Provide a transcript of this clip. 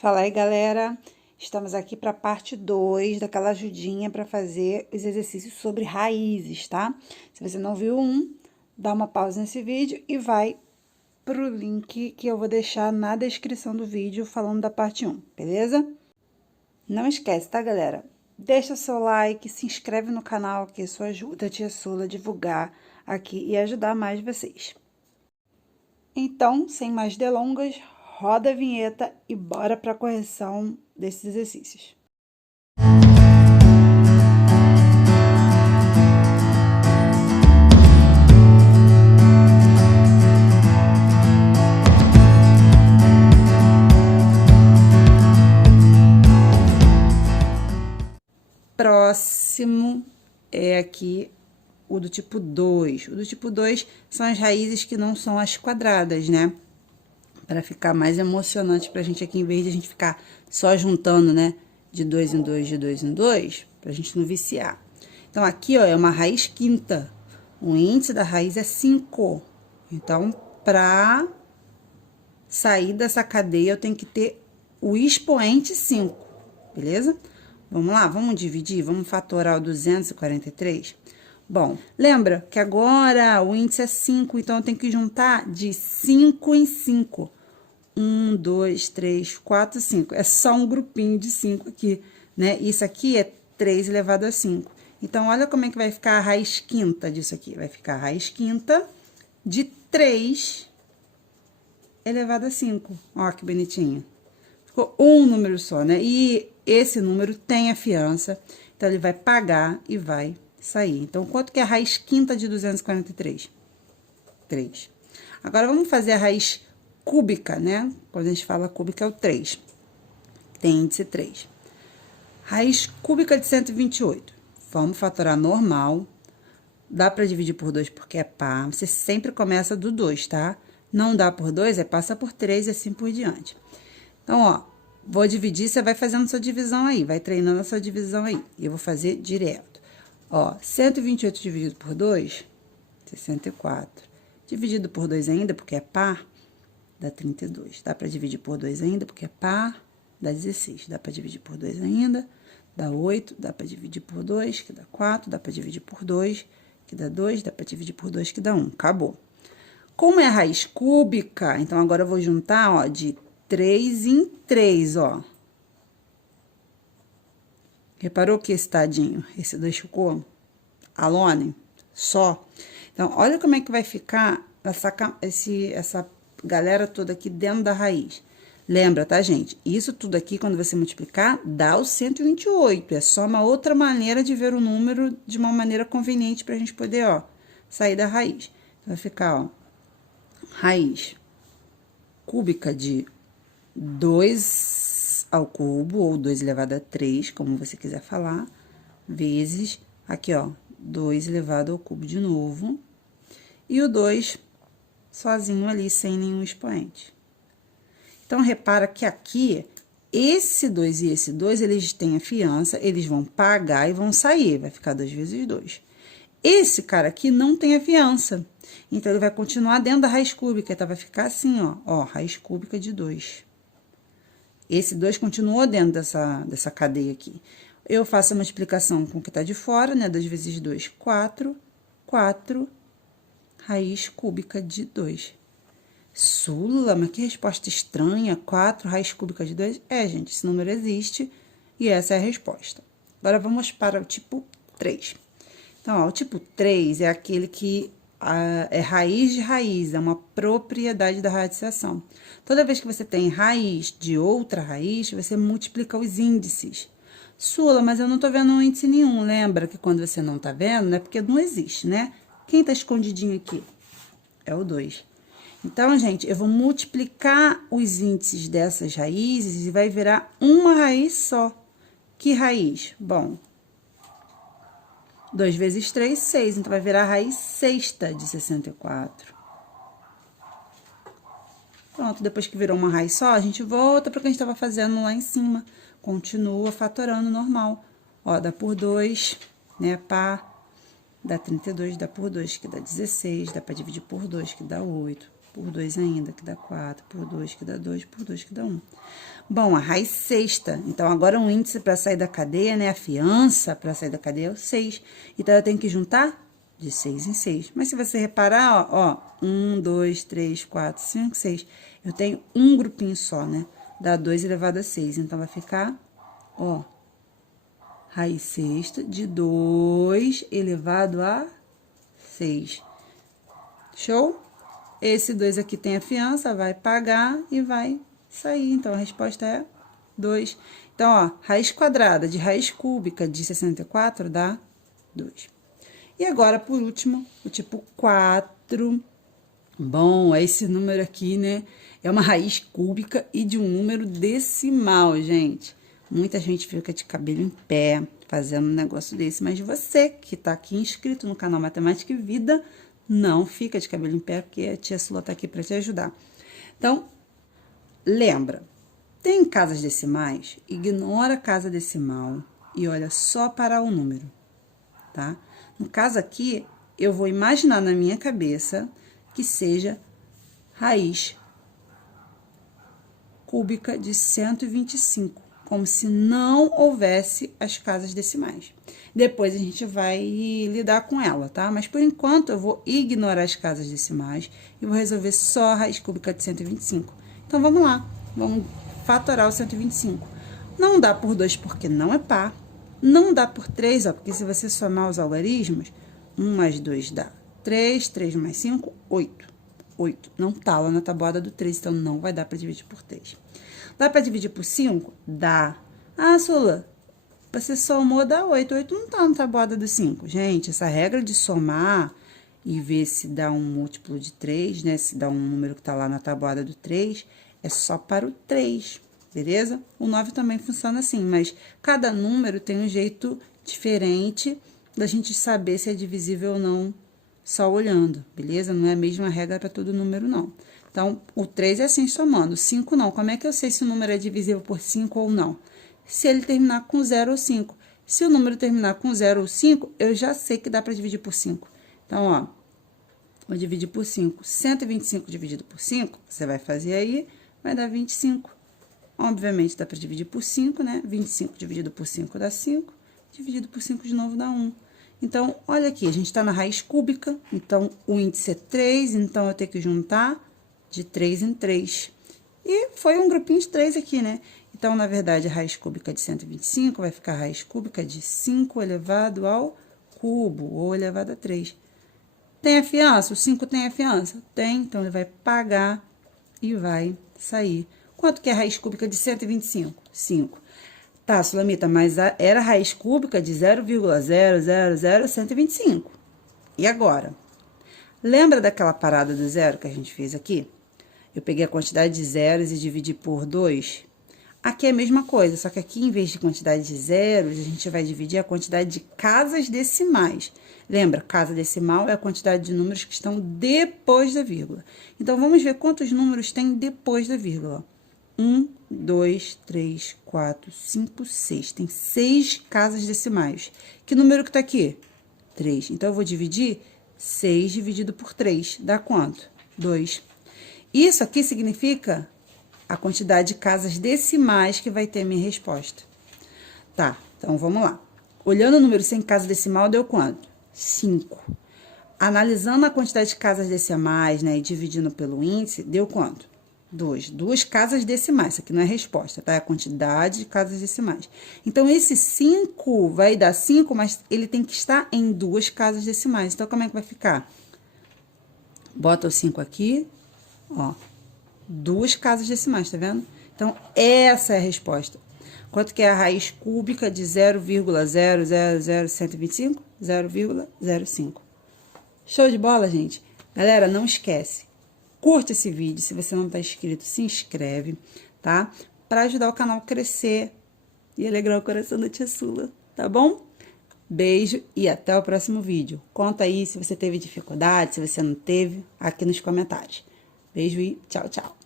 Fala aí, galera. Estamos aqui para a parte 2 daquela ajudinha para fazer os exercícios sobre raízes, tá? Se você não viu um, dá uma pausa nesse vídeo e vai pro link que eu vou deixar na descrição do vídeo falando da parte 1, beleza? Não esquece, tá, galera? Deixa seu like, se inscreve no canal, que isso ajuda a tia Sula a divulgar aqui e ajudar mais vocês. Então, sem mais delongas, roda a vinheta e bora para a correção desses exercícios. Próximo é aqui o do tipo 2. O do tipo 2 são as raízes que não são as quadradas, né? Para ficar mais emocionante pra gente aqui, em vez de a gente ficar só juntando, né? De 2 em 2, de 2 em 2, pra gente não viciar. Então, aqui, ó, é uma raiz quinta. O índice da raiz é 5. Então, pra sair dessa cadeia, eu tenho que ter o expoente 5, beleza? Vamos lá, vamos dividir, vamos fatorar o 243? Bom, lembra que agora o índice é 5, então eu tenho que juntar de 5 em 5. 1, 2, 3, 4, 5. É só um grupinho de 5 aqui, né? Isso aqui é 3 elevado a 5. Então, olha como é que vai ficar a raiz quinta disso aqui. Vai ficar a raiz quinta de 3 elevado a 5. Ó, que bonitinho. Ficou um número só, né? E esse número tem a fiança, então ele vai pagar e vai sair. Então, quanto que é a raiz quinta de 243? 3. Agora, vamos fazer a raiz cúbica, né? Quando a gente fala cúbica, é o 3. Tem índice 3. Raiz cúbica de 128. Vamos fatorar normal. Dá para dividir por 2 porque é par. Você sempre começa do 2, tá? Não dá por 2, passa por 3 e assim por diante. Então, ó, vou dividir, você vai fazendo sua divisão aí, vai treinando a sua divisão aí. E eu vou fazer direto. Ó, 128 dividido por 2, 64. Dividido por 2 ainda, porque é par, dá 32. Dá para dividir por 2 ainda, porque é par, dá 16. Dá para dividir por 2 ainda, dá 8. Dá para dividir por 2, que dá 4. Dá para dividir por 2, que dá 2. Dá para dividir por 2, que dá 1. Acabou. Como é a raiz cúbica, então agora eu vou juntar, ó, de 3 em 3, ó. Reparou que esse tadinho, esse 2 ficou alone, só? Então, olha como é que vai ficar essa galera toda aqui dentro da raiz. Lembra, tá, gente? Isso tudo aqui, quando você multiplicar, dá o 128. É só uma outra maneira de ver o número de uma maneira conveniente pra gente poder, ó, sair da raiz. Então, vai ficar, ó, raiz cúbica de 2 ao cubo, ou 2 elevado a 3, como você quiser falar, vezes, aqui, ó, 2 elevado ao cubo de novo, e o 2 sozinho ali, sem nenhum expoente. Então, repara que aqui, esse 2 e esse 2, eles têm a fiança, eles vão pagar e vão sair, vai ficar 2 vezes 2. Esse cara aqui não tem a fiança, então, ele vai continuar dentro da raiz cúbica, então, vai ficar assim, ó, raiz cúbica de 2. Esse 2 continuou dentro dessa cadeia aqui. Eu faço a multiplicação com o que tá de fora, né? 2 vezes 2, 4. 4, raiz cúbica de 2. Sula, mas que resposta estranha. 4, raiz cúbica de 2? É, gente, esse número existe e essa é a resposta. Agora, vamos para o tipo 3. Então, ó, o tipo 3 é aquele que é raiz de raiz, é uma propriedade da radiciação. Toda vez que você tem raiz de outra raiz, você multiplica os índices. Sula, mas eu não tô vendo um índice nenhum. Lembra que quando você não tá vendo, não é porque não existe, né? Quem tá escondidinho aqui? É o 2. Então, gente, eu vou multiplicar os índices dessas raízes e vai virar uma raiz só. Que raiz? Bom, 2 vezes 3, 6. Então, vai virar a raiz sexta de 64. Pronto, depois que virou uma raiz só, a gente volta para o que a gente estava fazendo lá em cima. Continua fatorando normal. Ó, dá por 2, né, par. Dá 32, dá por 2, que dá 16. Dá para dividir por 2, que dá 8. Por 2 ainda, que dá 4. Por 2, que dá 2. Por 2, que dá 1. Bom, a raiz sexta. Então, agora o índice para sair da cadeia, né? A fiança para sair da cadeia é o 6. Então, eu tenho que juntar de 6 em 6. Mas se você reparar, ó, 1, 2, 3, 4, 5, 6. Eu tenho um grupinho só, né? Dá 2 elevado a 6. Então, vai ficar, ó, raiz sexta de 2 elevado a 6. Show? Esse 2 aqui tem a fiança, vai pagar e vai sair. Então, a resposta é 2. Então, ó, raiz quadrada de raiz cúbica de 64 dá 2. E agora, por último, o tipo 4. Bom, esse número aqui, né, é uma raiz cúbica e de um número decimal, gente. Muita gente fica de cabelo em pé fazendo um negócio desse, mas você que tá aqui inscrito no canal Matemática e Vida, não fica de cabelo em pé, porque a tia Sula tá aqui para te ajudar. Então, lembra, tem casas decimais, ignora a casa decimal e olha só para o número, tá? No caso aqui, eu vou imaginar na minha cabeça que seja raiz cúbica de 125, como se não houvesse as casas decimais. Depois a gente vai lidar com ela, tá? Mas por enquanto eu vou ignorar as casas decimais e vou resolver só a raiz cúbica de 125. Então vamos lá, vamos fatorar o 125. Não dá por 2 porque não é par. Não dá por 3, ó, porque se você somar os algarismos, 1 mais 2 dá 3, 3 mais 5, 8. 8. Não tá lá na tabuada do 3, então não vai dar para dividir por 3. Dá para dividir por 5? Dá. Ah, Sula, você somou, dá 8. 8 não tá na tabuada do 5. Gente, essa regra de somar e ver se dá um múltiplo de 3, né? Se dá um número que tá lá na tabuada do 3, é só para o 3. Beleza? O 9 também funciona assim, mas cada número tem um jeito diferente da gente saber se é divisível ou não só olhando, beleza? Não é a mesma regra para todo número, não. Então, o 3 é assim somando, 5 não. Como é que eu sei se o número é divisível por 5 ou não? Se ele terminar com 0 ou 5. Se o número terminar com 0 ou 5, eu já sei que dá para dividir por 5. Então, ó, vou dividir por 5. 125 dividido por 5, você vai fazer aí, vai dar 25. Obviamente, dá para dividir por 5, né? 25 dividido por 5 dá 5, dividido por 5 de novo dá 1. Então, olha aqui, a gente tá na raiz cúbica, então, o índice é 3, então, eu tenho que juntar de 3 em 3. E foi um grupinho de 3 aqui, né? Então, na verdade, a raiz cúbica de 125 vai ficar a raiz cúbica de 5 elevado ao cubo, ou elevado a 3. Tem a fiança? O 5 tem a fiança? Tem, então, ele vai pagar e vai sair. Quanto que é a raiz cúbica de 125? 5. Tá, Sulamita, mas era a raiz cúbica de 0,000125. E agora? Lembra daquela parada do zero que a gente fez aqui? Eu peguei a quantidade de zeros e dividi por 2. Aqui é a mesma coisa, só que aqui, em vez de quantidade de zeros, a gente vai dividir a quantidade de casas decimais. Lembra, casa decimal é a quantidade de números que estão depois da vírgula. Então, vamos ver quantos números tem depois da vírgula. 1, 2, 3, 4, 5, 6. Tem 6 casas decimais. Que número que tá aqui? 3. Então, eu vou dividir 6 dividido por 3. Dá quanto? 2. Isso aqui significa a quantidade de casas decimais que vai ter minha resposta. Tá, então vamos lá. Olhando o número sem casa decimal, deu quanto? 5. Analisando a quantidade de casas decimais, né, e dividindo pelo índice, deu quanto? 2. 2 casas decimais. Isso aqui não é resposta, tá? É a quantidade de casas decimais. Então, esse 5 vai dar 5, mas ele tem que estar em 2 casas decimais. Então, como é que vai ficar? Bota o 5 aqui, ó. 2 casas decimais, tá vendo? Então, essa é a resposta. Quanto que é a raiz cúbica de 0,000125? 0,05. Show de bola, gente? Galera, não esquece. Curte esse vídeo. Se você não tá inscrito, se inscreve, tá? Para ajudar o canal a crescer e alegrar o coração da tia Sula, tá bom? Beijo e até o próximo vídeo. Conta aí se você teve dificuldade, se você não teve, aqui nos comentários. Beijo e tchau, tchau.